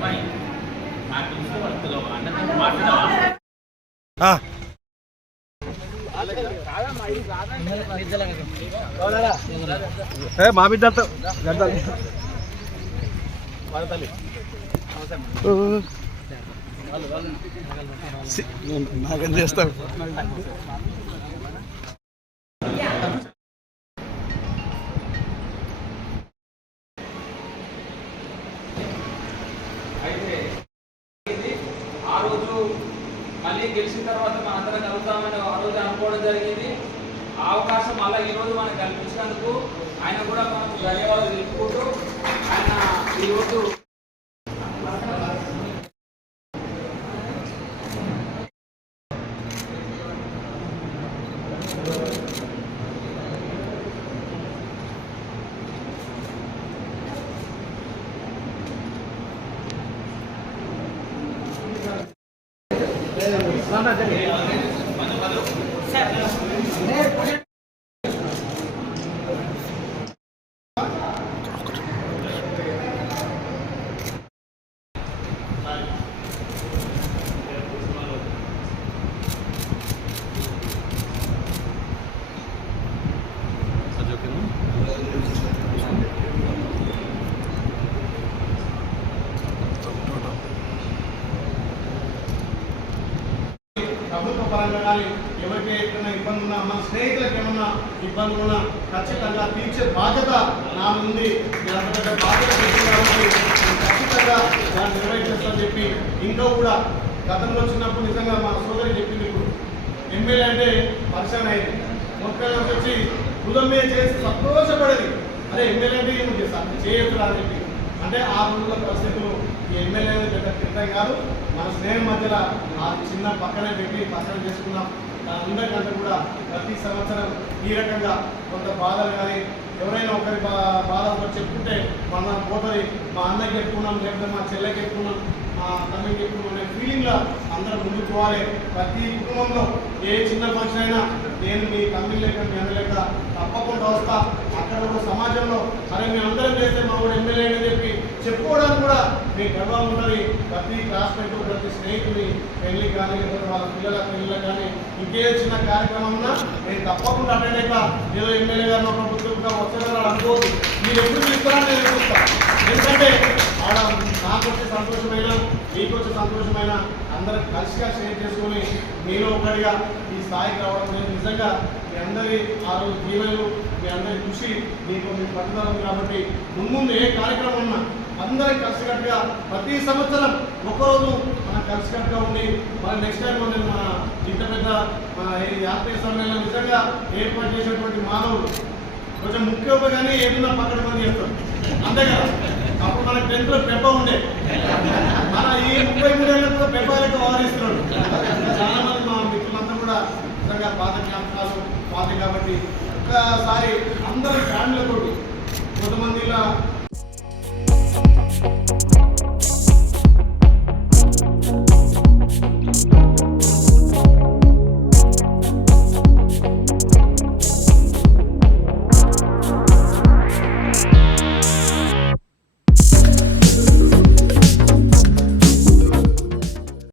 అమ్మాయి నాకు తెలిసిన వాళ్ళు అంటే మాట్లాడవా మా బిడ్డ నాకేం చేస్తావు అయితే ఆ రోజు మళ్ళీ గెలిచిన తర్వాత మనందరం కలుగుతామని ఆ రోజు అనుకోవడం జరిగింది. ఆ అవకాశం మళ్ళీ ఈరోజు మనకు కల్పించినందుకు ఆయన కూడా మనం ధన్యవాదాలు తెలుపుకుంటూ ఆయన ఈరోజు ప్రభుత్వ పరంగా కానీ ఎవరికి ఎక్కడైనా ఇబ్బంది ఉన్నా మన స్నేహితులకు ఏమన్నా ఇబ్బందులు ఉన్నా ఖచ్చితంగా తీర్చే బాధ్యత నా ఉంది. బాధ్యత కాబట్టి ఖచ్చితంగా దాన్ని నిర్వహించేస్తామని చెప్పి ఇంకా కూడా గతంలో వచ్చినప్పుడు నిజంగా మా సోదరి చెప్పింది. ఇప్పుడు ఎమ్మెల్యే అంటే పరిచయం అయింది మొత్తం వచ్చి హృదయ చేసి సంతోషపడేది. అదే ఎమ్మెల్యే అంటే ఏమి చేస్తాను చేయొద్దు అని చెప్పి అంటే ఆ రోజుల పరిస్థితులు ఈ ఎమ్మెల్యే పెద్ద క్రితం కాదు. మన స్నేహం మధ్యలో ఆ చిన్న పక్కనే పెట్టి పక్కన చేసుకున్నాం. అందరికంటే కూడా ప్రతి సంవత్సరం ఈ రకంగా కొంత బాధలు కానీ ఎవరైనా ఒకరి బాధ చెప్పుకుంటే మన పోతుంది, మా అన్నకి చెప్పుకున్నాం, లేకపోతే మా చెల్లెకి చెప్పుకున్నాం, మా తల్లికి చెప్పుకున్నాం అనే ఫీలింగ్లో అందరం ముందుకు పోవాలి. ప్రతి కుటుంబంలో ఏ చిన్న ఫంక్షన్ అయినా నేను మీ తమ్మి లేక మీ అన్న లేక తప్పకుండా వస్తా. అక్కడ కూడా సమాజంలో అరే మేము అందరం చేస్తే మా కూడా ఎమ్మెల్యే అని చెప్పి చెప్పుకోవడానికి కూడా మీ గర్వం ఉంటుంది. ప్రతి క్లాస్మేట్ ప్రతి స్నేహితుని పెళ్లి కానీ వాళ్ళ పిల్లల పెళ్ళిళ్ళకి కానీ ఇంకే చిన్న కార్యక్రమం ఉన్నా నేను తప్పకుండా అటెండ్ అయ్యా. ఏదో ఎమ్మెల్యే గారు మా ప్రభుత్వంగా వచ్చేదాన్ని అనుకోవద్దు. మీరు ఎప్పుడు తీసుకోవాలని నేను చూస్తాను. ఎందుకంటే ఆడ నాకు వచ్చే సంతోషమైన మీకు వచ్చే సంతోషమైన అందరం కలిసిగా షేర్ చేసుకొని మీలో ఒకటిగా ఈ స్థాయికి రావడం నేను నిజంగా మీ అందరి ఆ రోజు దీవెనలు మీ అందరి కృషి మీకు పట్టుదల ఉంది. కాబట్టి ముందు ఏ కార్యక్రమం ఉన్నా అందరం కలిసికట్టుగా ప్రతి సంవత్సరం ఒక్కరోజు మనం కలిసికట్టుగా ఉండి మన నెక్స్ట్ టైం మనం మన ఇంత పెద్ద మన యాత్ర సమయంలో నిజంగా ఏర్పాటు చేసినటువంటి మానవులు కొంచెం ముఖ్యంగానే ఏదన్నా పక్కన పని చేస్తాం అంతే కదా. అప్పుడు మనకు 10th లో పెప్ప ఉండే మన ఈ 33 ఏళ్ళకు కూడా పెప్ప లెక్క వ్యవహరిస్తున్నాడు. చాలా మంది మా మిత్రులంతా కూడా నిజంగా పాత జ్ఞాపకాలు పాత కాబట్టి ఒక్కసారి అందరి ఫ్యామిలీతో కొంతమంది ఇలా